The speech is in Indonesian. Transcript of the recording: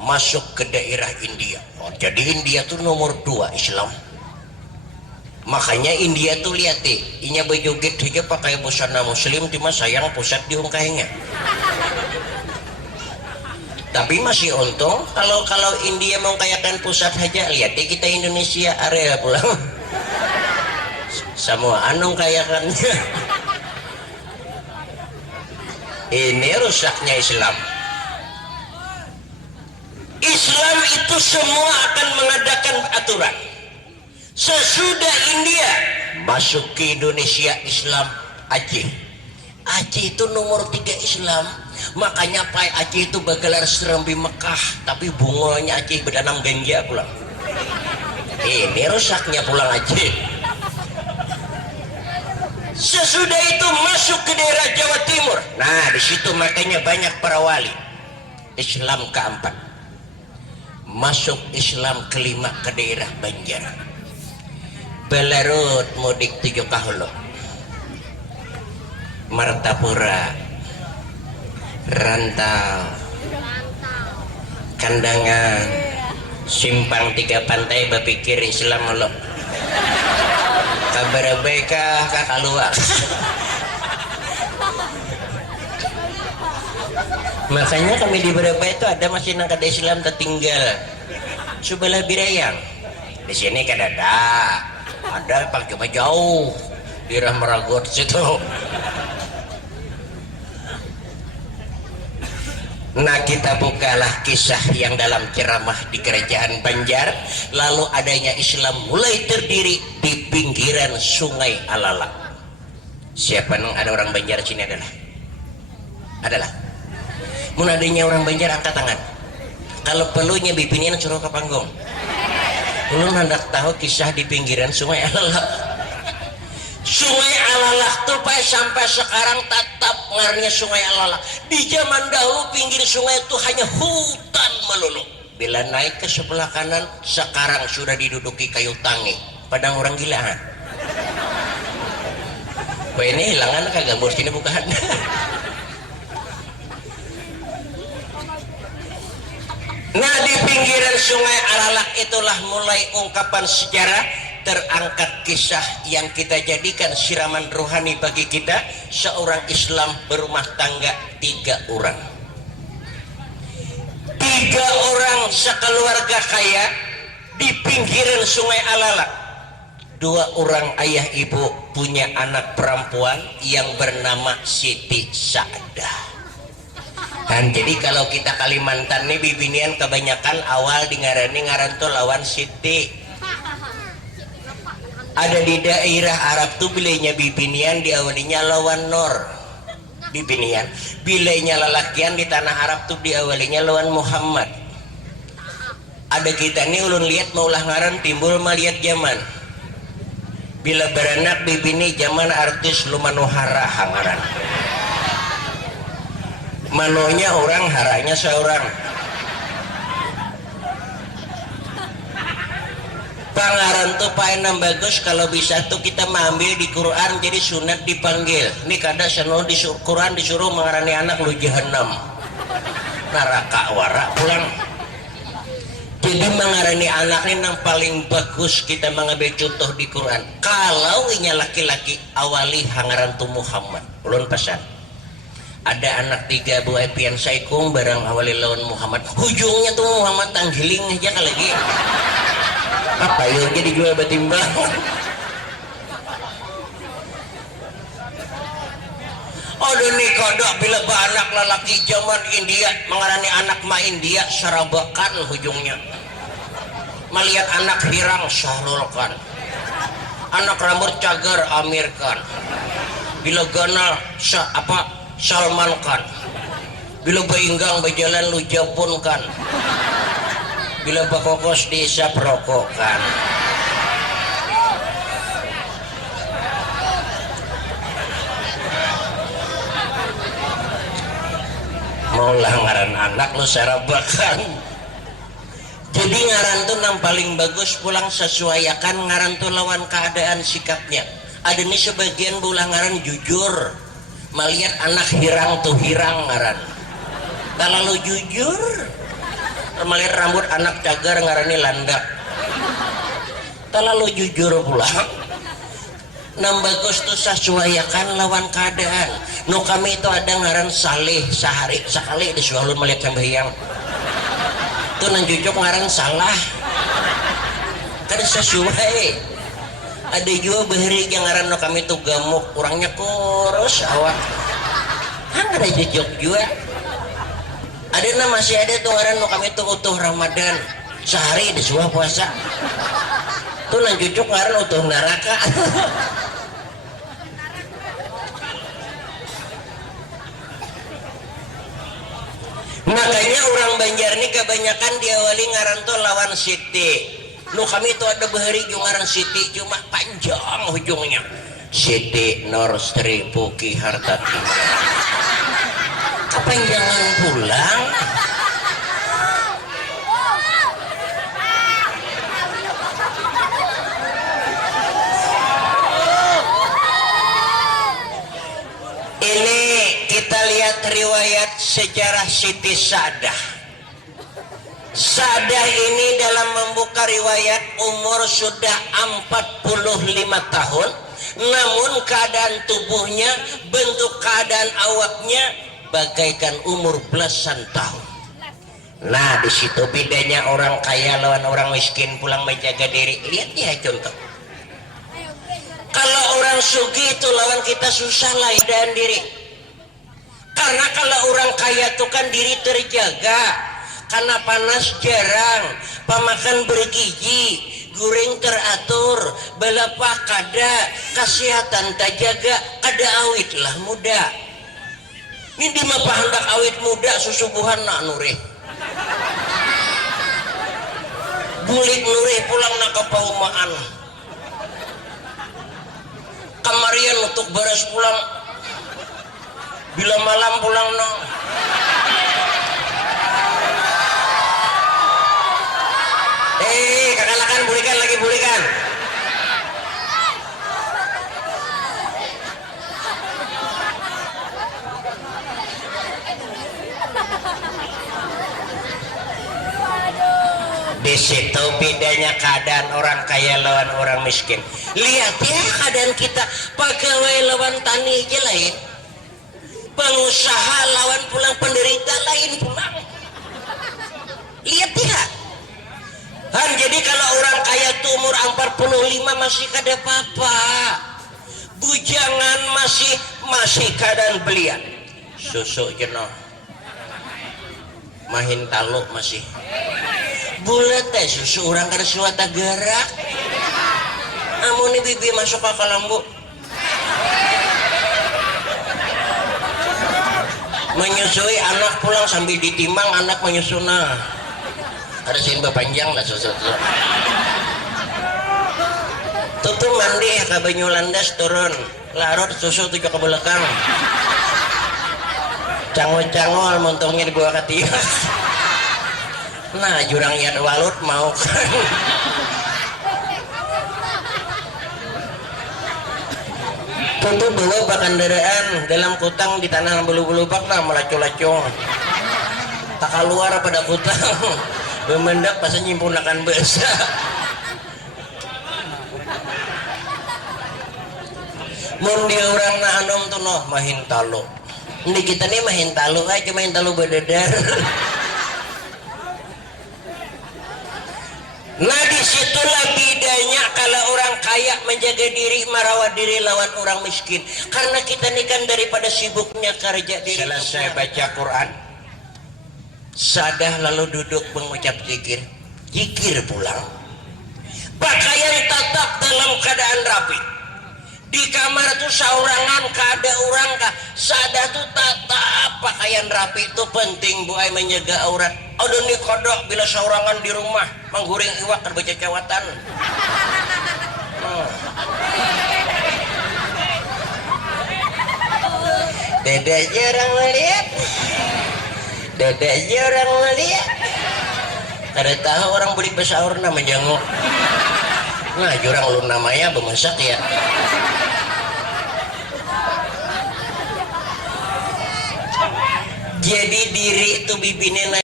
masuk ke daerah India. Oh, jadi India tuh nomor 2 Islam. Makanya India tuh lihat deh, inya berjoget aja pakai busana muslim, cuma sayang pusat diungkainya. Tapi masih untung kalau India mau kayakan pusat aja, lihat deh kita Indonesia area pulang. Semua anong kayakannya. Ini rusaknya Islam. Islam itu semua akan mengadakan aturan. Sesudah India masuk ke Indonesia Islam Aceh. Aceh itu nomor 3 Islam. Makanya Pak Aceh itu bagalar serambi Mekah, tapi bunganya Aceh berdanam ganja pulang. Ini rusaknya pulang Aceh. Sesudah itu masuk ke daerah Jawa Timur. Nah, di situ makanya banyak para wali. Islam keempat. Masuk Islam kelima ke daerah Banjar. Belarut mudik 7 kahulu. Martapura, Rantau, Kandangan, Simpang 3 Pantai berpikir Islam Allah. Kabar baikah kakak luar. Makanya kami di beberapa itu ada masih nangka Islam tertinggal. Sebelah Birayang. Di sini kan ada pakai cuma jauh di Meragot situ. Nah, kita bukalah kisah yang dalam ceramah di kerajaan Banjar. Lalu adanya Islam mulai terdiri di pinggiran Sungai Alalak. Siapa yang ada orang Banjar sini adalah mun adanya orang Banjar angkat tangan. Kalau perlunya bipinian suruh ke panggung. Ulun hendak tahu kisah di pinggiran Sungai Alalak. Sungai Alalak tuh sampai sekarang tetap ngarnya Sungai Alalak. Di zaman dahulu pinggir sungai itu hanya hutan melulu. Bila naik ke sebelah kanan, sekarang sudah diduduki kayu tangi. Padang orang gila. Kok ini hilangan kagak bos ini bukan? Nah, di pinggiran Sungai Alalak itulah mulai ungkapan sejarah, terangkat kisah yang kita jadikan siraman rohani bagi kita. Seorang Islam berumah tangga 3 orang. 3 orang sekeluarga kaya di pinggiran Sungai Alalak. 2 orang ayah ibu punya anak perempuan yang bernama Siti Sa'dah. Dan jadi kalau kita Kalimantan nih bibinian kebanyakan awal di ngaran tuh lawan Siti. Ada di daerah Arab tuh bilainya bibinian diawalinya lawan Nur. Bibinian. Bilainya lelakian di tanah Arab tuh diawalinya lawan Muhammad. Ada kita nih ulun lihat maulah ngaran timbul melihat zaman. Bila beranak bibini zaman artis Lumanohara hangaran. Manonya orang, haranya seorang. Pangaran tuh paenam bagus kalau bisa tuh kita mengambil di Quran jadi sunat dipanggil. Ini kada seno di Quran disuruh mengarani anak lu jahanam. Neraka warak pulang. Jadi mengarani anak ini yang paling bagus kita mengambil contoh di Quran. Kalau inya laki-laki awali hangaran tuh Muhammad. Ulun pesan. Ada anak 3 buah pian saikung barang awali lawan Muhammad. Hujungnya tuh Muhammad tanggiling aja kali lagi. Apa yuk jadi jual batimbang. Aduh nih kodok bila anak lelaki zaman India mengarani anak ma India Sarabakan hujungnya. Melihat anak hirang Syahrul Khan. Anak rambut cagar Amir Khan. Bila ganal Salman Khan. Bila bainggang berjalan lu Japun Khan. Bila bakokos desa perokok Khan. Maulah ngaran anak lu Sarabakan. Jadi ngaran tuh yang paling bagus pulang sesuaikan ngaran tuh lawan keadaan sikapnya. Ada nih sebagian bulang ngaran jujur. Melihat anak hirang tuh hirang ngaran. Kalau lu jujur Remalir rambut anak cagar ngarani landak. Terlalu jujur pula. Bagus tuh sesuaikan lawan keadaan. Nu kami itu ada ngaran salih sehari sekali disualun melihat sembahyang. Tuh nan jujuk ngaran salah. Kan sesuai. Ada juga beheri yang ngaran nu kami tuh gamuk, orangnya kurus awak. Ada jujuk juga. Ada masih ada tuh ngaran nu kami tuh utuh Ramadan sehari disuah puasa. Tuh nan jujuk ngaran utuh neraka. Makanya orang Banjar ini kebanyakan diawali ngaran tuh lawan Siti. Nu kami tuh ada bahari ngaran Siti cuma panjang ujungnya. Siti Norstri Puki Hartati. Kepanjangan pulang. Ini kita lihat riwayat sejarah Siti Sadah. Sadah ini dalam membuka riwayat umur sudah 45 tahun, namun keadaan tubuhnya, bentuk keadaan awaknya bagaikan umur belasan tahun. Nah, di situ bedanya orang kaya lawan orang miskin pulang menjaga diri. Lihat ya contoh. Kalau orang sugih itu lawan kita susah lah dan diri. Karena kalau orang kaya itu kan diri terjaga, karena panas jarang, pamakan bergizi, goreng teratur, balapa kada, kesehatan terjaga, kada awit lah muda. Ini di mah hendak awit muda susubuhan nak nurih. Bulik nurih pulang nak ke paumaan. Kamarian untuk beres pulang. Bila malam pulang no. Kakalakan bulikan lagi bulikan. Di situ bedanya keadaan orang kaya lawan orang miskin. Lihat ya keadaan kita, pegawai lawan tani aja lain, pengusaha lawan pulang penderita lain pulang. Lihat ya. Jadi kalau orang kaya tuh umur 45 masih kada apa-apa, bujangan masih keadaan belian, susu jenuh, mahin taluk masih. Bulat teh susu orang kada suata gerak. Amun ni bibi masuk ke kalambu. Menyusui anak pulang sambil ditimbang anak menyusuna. Ada simba panjang lah susu. Tutup mandi ke banyu landas turun. Larut susu tujuh ke belakang. Cangol-cangol montongnya dibawa ke tiang. Nah jurang yat walut mau kan. Tentu bawa bakandaraan dalam kutang di tanah bulu-bulu bak lah melacung-lacung. Tak keluar pada kutang. Bemendak pas nyimpunakan besa. Mun dia orang na anom tuh noh mahin talu. Ini kita nih mahin talu aja mahin talu bededar. Nah disitulah bedanya kalau orang kaya menjaga diri, merawat diri lawan orang miskin. Karena kita ini kan daripada sibuknya kerja diri. Selesai baca Quran, sadah lalu duduk mengucap zikir, zikir pulang. Pakaian tetap dalam keadaan rapi. Di kamar tuh saurangan kada orang kah, sadah tuh tetap pakaian rapi itu penting buai menjaga aurat. Aduh nih kodok bila saurangan di rumah mengguring iwak terbaca cawatan. Dede aja orang melihat, dede aja orang melihat. Kada tahu orang beli besaur nama janguk. Nah jurang lu namanya bemasak ya. Jadi diri itu bibine